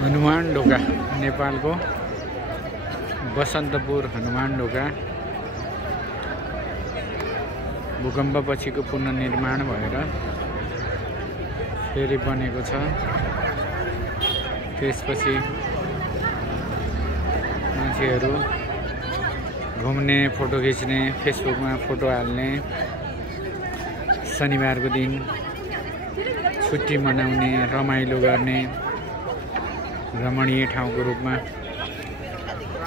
हनुमान ढोका नेपालको बसन्तपुर हनुमान ढोका भूकम्पपछिको पुनर्निर्माण भएर फेरि बनेको छ। त्यसपछि मान्छेहरू घुम्ने, फोटो खिच्ने, फेसबुकमा फोटो हाल्ने, शनिबारको दिन छुट्टी मनाउने, रमाइलो गर्ने रमणीय ठाउँको रूपमा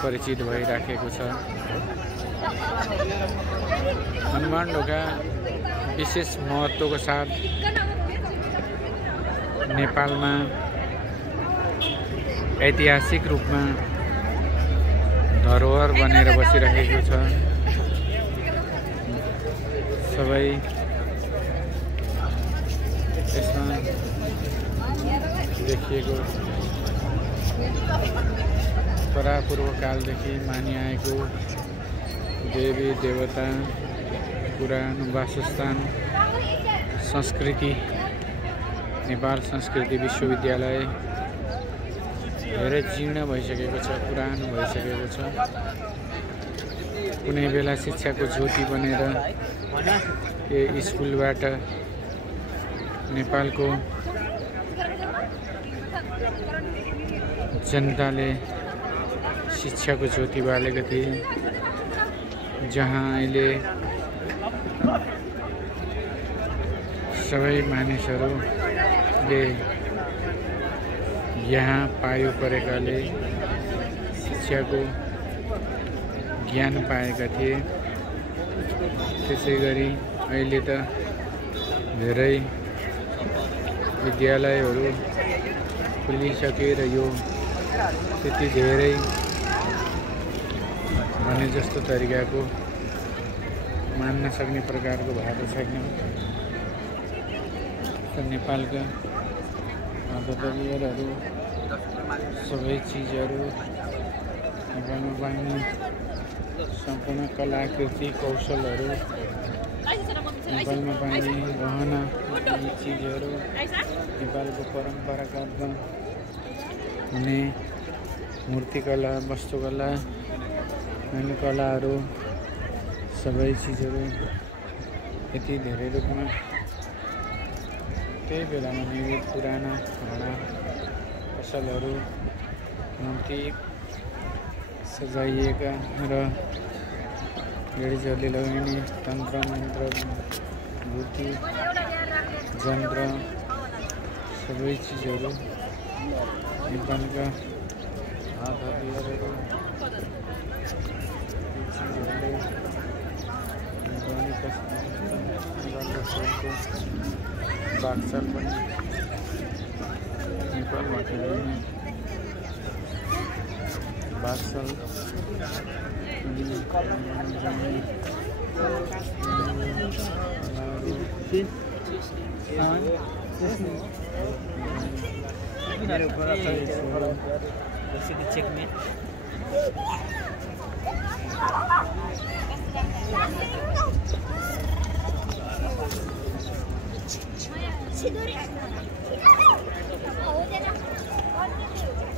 परिचित भइराखेको छ। हनुमान ढोका विशेष महत्त्वको साथ नेपालमा ऐतिहासिक रूपमा धरोहर बनेर बसिरहेको छ। सबै यसमा देखिएको परापूर्वकालदेखि मानिआएको देवी देवता, पुरानो वासस्थान, संस्कृति, नेपाल संस्कृति विश्वविद्यालय धेरै जीर्ण भइसकेको छ, पुरानो भइसकेको छ। कुनै बेला शिक्षाको ज्योति बनेर यो स्कुलबाट नेपालको जनताले शिक्षाको ज्योति बालेका थिए, जहाँ अहिले सबै मानिसहरूले यहाँ पायो परेकाले शिक्षाको ज्ञान पाएका थिए। त्यसै गरी अहिले त धेरै विद्यालयहरू खुलिसके र यो त्यति धेरै भने जस्तो तरिकाको मान्न सक्ने प्रकारको भएको छैन। नेपालका दलियरहरू सबै चिजहरू नेपालमा पाइने सम्पूर्ण कलाकृति कौशलहरू, नेपालमा पाइने गहना चिजहरू, नेपालको परम्परागत हुने मूर्तिकला, वस्तुकला, अन्य कलाहरू सबै चिजहरू यति धेरै रूपमा त्यही बेलामा निर्मित पुराना भाँडा पसलहरू, मूर्ति सजाइएका र लेडिजहरूले लगाइने तन्त्र मन्त्र, भूति जन्त्र सबै चिजहरू नेपालका हात हतियारहरू बाक्सर पनि नेपालबाट ल्याइने बाक्सर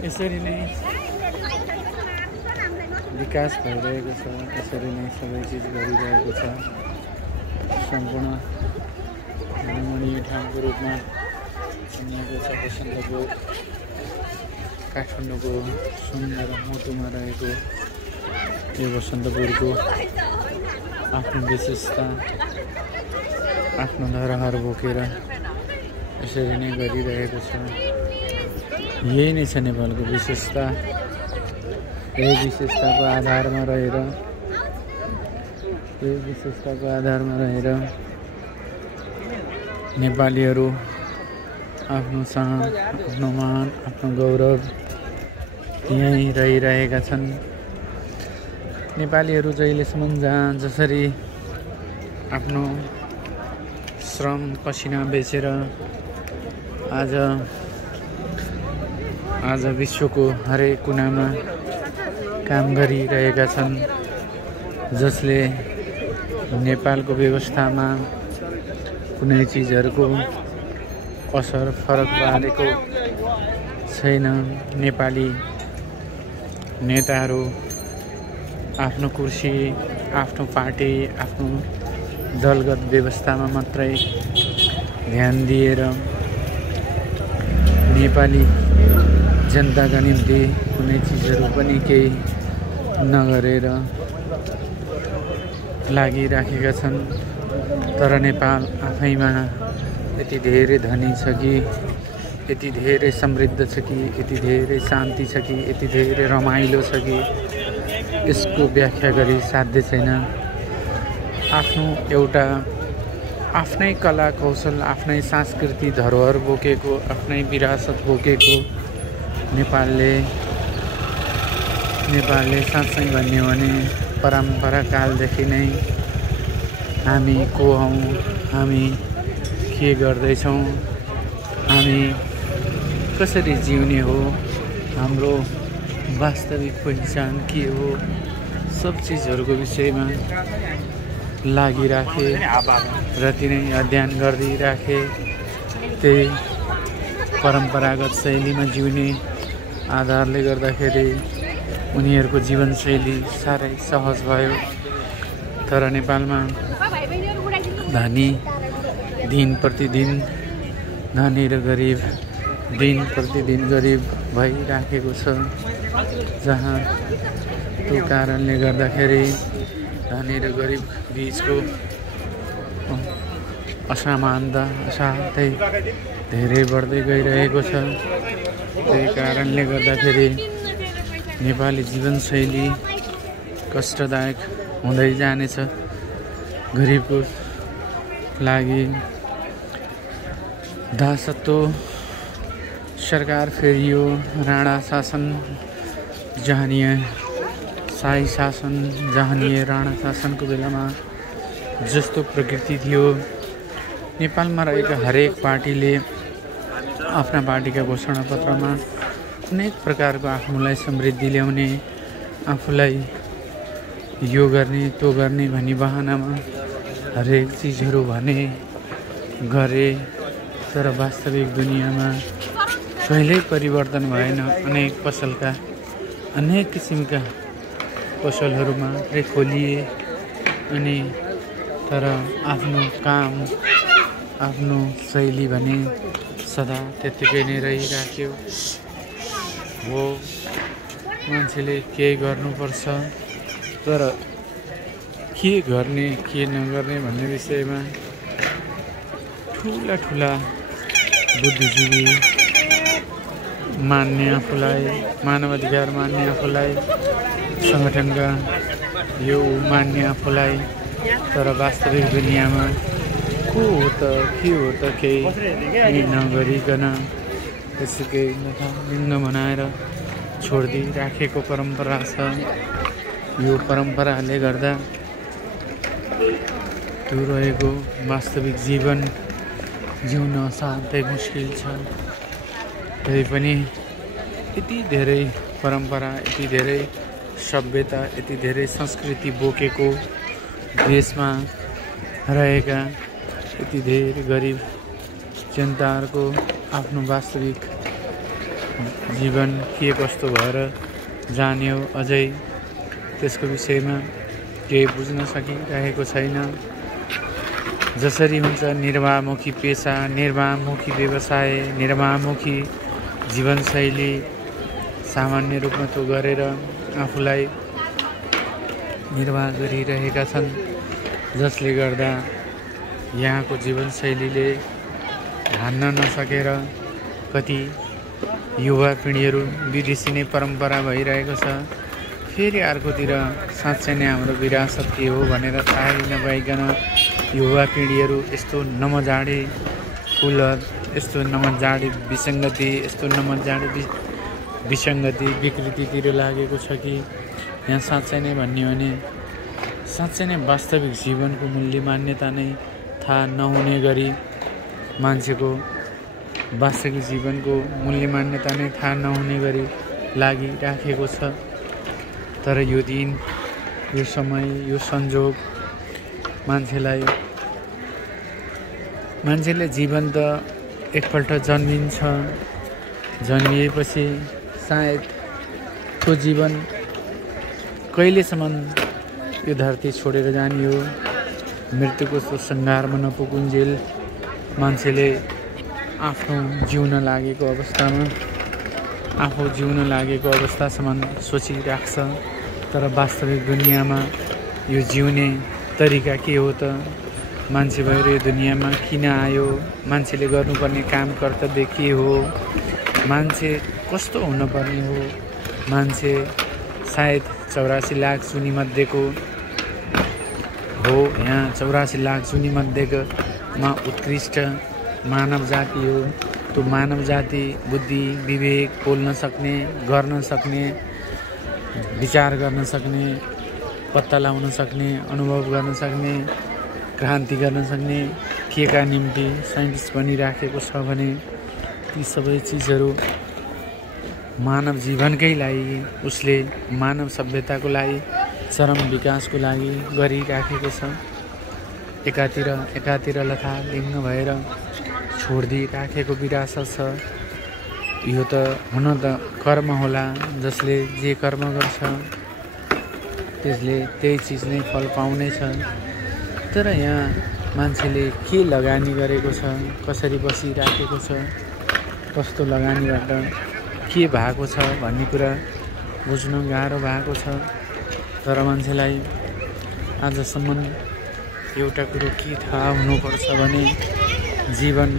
यसरी नै विकास भइरहेको छ। त्यसरी नै सबै चिज गरिरहेको छ। सम्पूर्ण रमणीय ठाउँको रूपमा चिनिएको छ बसन्तपुर। काठमाडौँको सुन्दर मोटोमा रहेको यो बसन्तपुरको आफ्नो विशेषता, आफ्नो धरोहर बोकेर यसरी नै गरिरहेको छ। यही नै छ नेपालको विशेषता। यही विशेषताको आधारमा रहेर नेपालीहरू आफ्नो शान, आफ्नो मान, आफ्नो गौरव यहीँ रहिरहेका छन्। नेपालीहरू जहिलेसम्म जसरी आफ्नो श्रम पसिना बेचेर आज विश्वको हरेक कुनामा काम गरिरहेका छन्, जसले नेपालको व्यवस्थामा कुनै चिजहरूको असर फरक पारेको छैन। नेपाली नेताहरू आफ्नो कुर्सी, आफ्नो पार्टी, आफ्नो दलगत व्यवस्थामा मात्रै ध्यान दिएर नेपाली जनताका निम्ति कुनै चिजहरू पनि केही नगरेर लागिराखेका छन्। तर नेपाल आफैमा यति धेरै धनी छ कि, यति धेरै समृद्ध छ कि, यति धेरै शान्ति छ कि, यति धेरै रमाइलो छ कि यसको व्याख्या गरी साध्य छैन। आफ्नो एउटा आफ्नै कला कौशल, आफ्नै सांस्कृतिक धरोहर बोकेको, आफ्नै विरासत बोकेको नेपालले साँच्चै भन्यो भने परम्परा कालदेखि नै हामी को हौँ, हामी के गर्दैछौँ, हामी कसरी जिउने हो, हाम्रो वास्तविक पहिचान के हो, सब चिजहरूको विषयमा लागिराखे र तिनै अध्ययन गरिराखे। त्यही परम्परागत शैलीमा जिउने आधारले गर्दाखेरि उनीहरूको जीवनशैली साह्रै सहज भयो। तर नेपालमा धनी दिन प्रतिदिन, धनी र गरिब दिन प्रतिदिन गरिब भइराखेको छ, जहाँ त्यो कारणले गर्दाखेरि धनी र गरिब बिचको असमानता असाध्यै धेरै बढ्दै गइरहेको छ। त्यही कारणले गर्दाखेरि नेपाली जीवनशैली कष्टदायक हुँदै जानेछ। गरिबको लागि दासत्व सरकार फेरियो, राणा शासन जहानिए, शाही शासन जहानिए राणा शासनको बेलामा जस्तो प्रकृति थियो, नेपालमा रहेका हरेक पार्टीले आफ्ना पार्टीका घोषणापत्रमा अनेक प्रकारको आफूलाई समृद्धि ल्याउने, आफूलाई यो गर्ने त्यो गर्ने भन्ने बहानामा हरेक चिजहरू भने गरे। तर वास्तविक दुनियाँमा कहिल्यै परिवर्तन भएन। अनेक किसिमका पसलहरू मात्रै खोलिए अनि तर आफ्नो काम, आफ्नो शैली भने सदा त्यत्तिकै नै रहिराख्यो। हो, मान्छेले केही गर्नुपर्छ, तर के गर्ने के नगर्ने भन्ने विषयमा ठुला बुद्धिजीवी मान्ने आफूलाई, मानवाधिकार मान्ने आफूलाई, सङ्गठनका यो मान्ने आफूलाई, तर वास्तविक दुनियाँमा को हो त के हो त केही नगरिकन त्यसुकै लिङ्ग बनाएर छोडिदिइराखेको परम्परा छ। यो परम्पराले गर्दा त्यो रहेको वास्तविक जीवन जिउन असाध्यै मुस्किल छ। तै पनि यति धेरै परम्परा, यति धेरै सभ्यता, यति धेरै संस्कृति बोकेको देशमा रहेका यति धेरै गरिब जनताहरूको आफ्नो वास्तविक जीवन के कस्तो भएर जाने हो, अझै त्यसको विषयमा केही बुझ्न सकिरहेको छैन। जसरी हुन्छ निर्वाहमुखी पेसा, निर्वाहमुखी व्यवसाय, निर्वाहमुखी जीवनशैली सामान्य रूपमा त्यो गरेर आफूलाई निर्वाह गरिरहेका छन्, जसले गर्दा यहाँको जीवनशैलीले हान्न नसकेर कति युवा पिँढीहरू विदेशी नै परम्परा भइरहेको छ। फेरि अर्कोतिर साँच्चै नै हाम्रो विरासत के हो भनेर थाहै नपाइकन युवा पिँढीहरू यस्तो नमजाडे कुलत, यस्तो नमजाडे विसङ्गति, यस्तो नमजाडे विसङ्गति विकृतितिर लागेको छ कि यहाँ साँच्चै नै भन्यो भने साँच्चै नै वास्तविक जीवनको मूल्य मान्यता नै थाहा नहुने गरी मान्छेको वास्तविक जीवनको मूल्य मान्यता नै थाहा नहुने गरी लागिराखेको छ। तर यो दिन, यो समय, यो संजोग मान्छेले जीवन त एकपल्ट जन्मिन्छ, जन्मिएपछि सायद को जीवन कहिलेसम्म यो धरती छोडेर जाने हो, मृत्युको सो सङ्घारमा नपुगुन्जेल मान्छेले आफ्नो जिउन लागेको अवस्थामा आफू जिउन लागेको अवस्थासम्म सोचिराख्छ। तर वास्तविक दुनियाँमा यो जिउने तरिका के हो त? मान्छे भएर यो दुनियाँमा किन आयो? मान्छेले गर्नुपर्ने काम कर्तव्य के हो? मान्छे कस्तो हुनुपर्ने हो? मान्छे सायद 84 लाख जुनीमध्येको हो, यहाँ 84 लाख जुनीमध्येमा उत्कृष्ट मानव जाति हो। त्यो मानव जाति बुद्धि विवेक बोल्न सक्ने, गर्न सक्ने, विचार गर्न सक्ने, पत्ता लगाउन सक्ने, अनुभव गर्न सक्ने, क्रान्ति गर्न सक्ने के का निम्ति साइन्टिस्ट बनिराखेको छ भने ती सबै चिजहरू मानव जीवनकै लागि, उसले मानव सभ्यताको लागि, चरम विकासको लागि गरिराखेको छ। एकातिर लथालिङ्ग भएर छोडिदिइराखेको विरासत छ। यो त हुन त कर्म होला, जसले जे कर्म गर्छ त्यसले त्यही चिज नै फल पाउनेछ। तर यहाँ मान्छेले के लगानी गरेको छ, कसरी बसिराखेको छ, कस्तो लगानीबाट के भएको छ भन्ने कुरा बुझ्न गाह्रो भएको छ। तर मान्छेलाई आजसम्म एउटा कुरो के थाहा हुनुपर्छ भने जीवन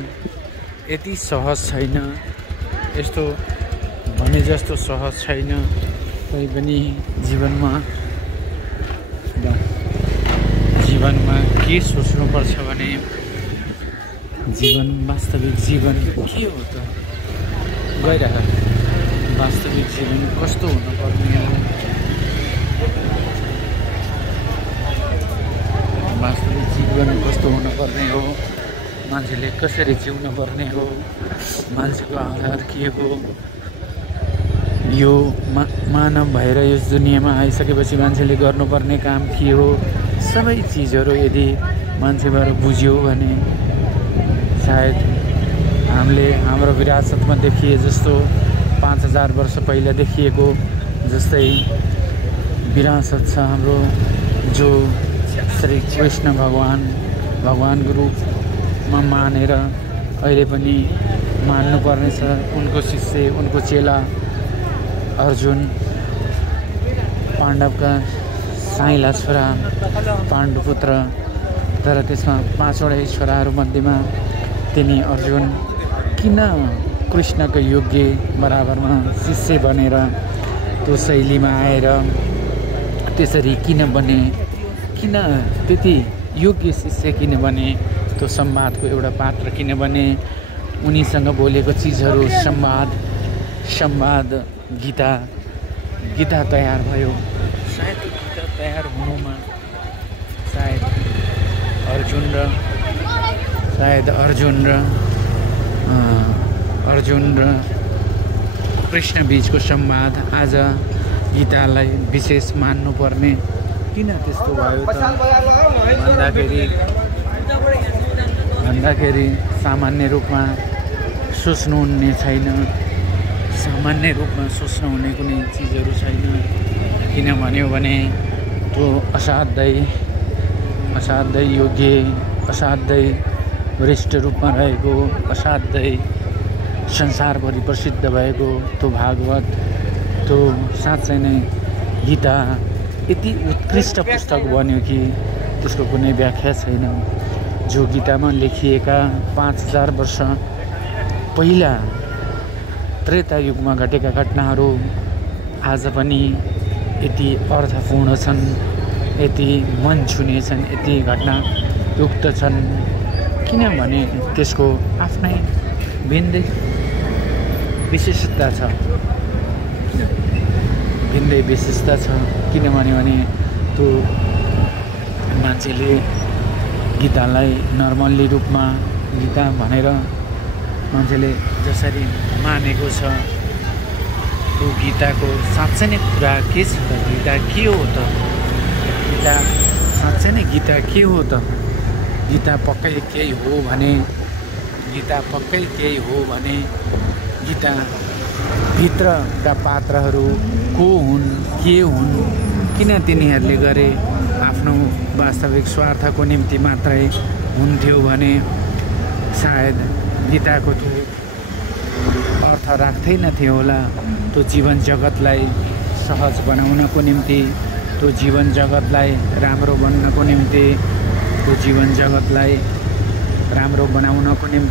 यति सहज छैन, यस्तो भने जस्तो सहज छैन। तैपनि जीवनमा के सोच्नुपर्छ भने जीवन, वास्तविक जीवन के हो त? गइरह वास्तविक जीवन कस्तो हुनुपर्ने हो? वास्तविक जीवन कस्तो हुनुपर्ने हो? मान्छेले कसरी जिउन पर्ने हो? मान्छेको आधार के हो? यो मानव भएर यस दुनियाँमा आइसकेपछि मान्छेले गर्नुपर्ने काम के हो? सबै चिजहरू यदि मान्छे भएर बुझ्यो भने सायद हामीले हाम्रो विरासतमा देखिए जस्तो 5000 वर्ष पहिला देखिएको जस्तै विरासत छ हाम्रो, जो श्री कृष्ण भगवानको रूपमा मानेर अहिले पनि मान्नुपर्नेछ। उनको शिष्य, उनको चेला अर्जुन, पाण्डवका साइला छोरा, पाण्डुपुत्र। तर त्यसमा 5वटै छोराहरूमध्येमा तिनी अर्जुन किन कृष्णको योग्य बराबरमा शिष्य बनेर त्यो शैलीमा आएर त्यसरी किन बने, किन त्यति योग्य शिष्य किन बने, त्यो संवादको एउटा पात्र किन बने, उनीसँग बोलेको चिजहरू संवाद गीता तयार भयो। सायद गीता तयार हुनुमा सायद अर्जुन र कृष्ण बीचको संवाद आज गीतालाई विशेष मान्नुपर्ने किन त्यस्तो भयो त भन्दाखेरि सामान्य रूपमा सोच्नुहुने छैन, सामान्य रूपमा सोच्नुहुने कुनै चिजहरू छैन। किन भन्यो भने त्यो असाध्यै योग्य, असाध्यै वरिष्ठ रूपमा रहेको, असाध्यै संसारभरि प्रसिद्ध भएको त्यो भागवत, त्यो साँच्चै नै गीता यति उत्कृष्ट पुस्तक बन्यो कि त्यसको कुनै व्याख्या छैन। जो गीतामा लेखिएका 5000 वर्ष पहिला त्रेता युगमा घटेका घटनाहरू आज पनि यति अर्थपूर्ण छन्, यति मन छुने छन्, यति घटनायुक्त छन्। किनभने त्यसको आफ्नै भिन्दै विशेषता छ, किनभने त्यो मान्छेले गीतालाई नर्मल्ली रूपमा गीता भनेर मान्छेले जसरी मानेको छ, त्यो गीताको साँच्चै नै कुरा के छ त? गीता के हो त? गीता साँच्चै नै गीता के हो त? गीता पक्कै केही हो भने गीता भित्रका पात्रहरू को हुन्, के हुन्, किन तिनीहरूले गरे, आफ्नो वास्तविक स्वार्थको निम्ति मात्रै हुन्थ्यो भने सायद गीताको त्यो अर्थ राख्दैनथ्यो होला। त्यो जीवन जगतलाई सहज बनाउनको निम्ति, त्यो जीवन जगतलाई राम्रो बन्नको निम्ति, त्यो जीवन जगतलाई राम्रो बनाउनको निम्ति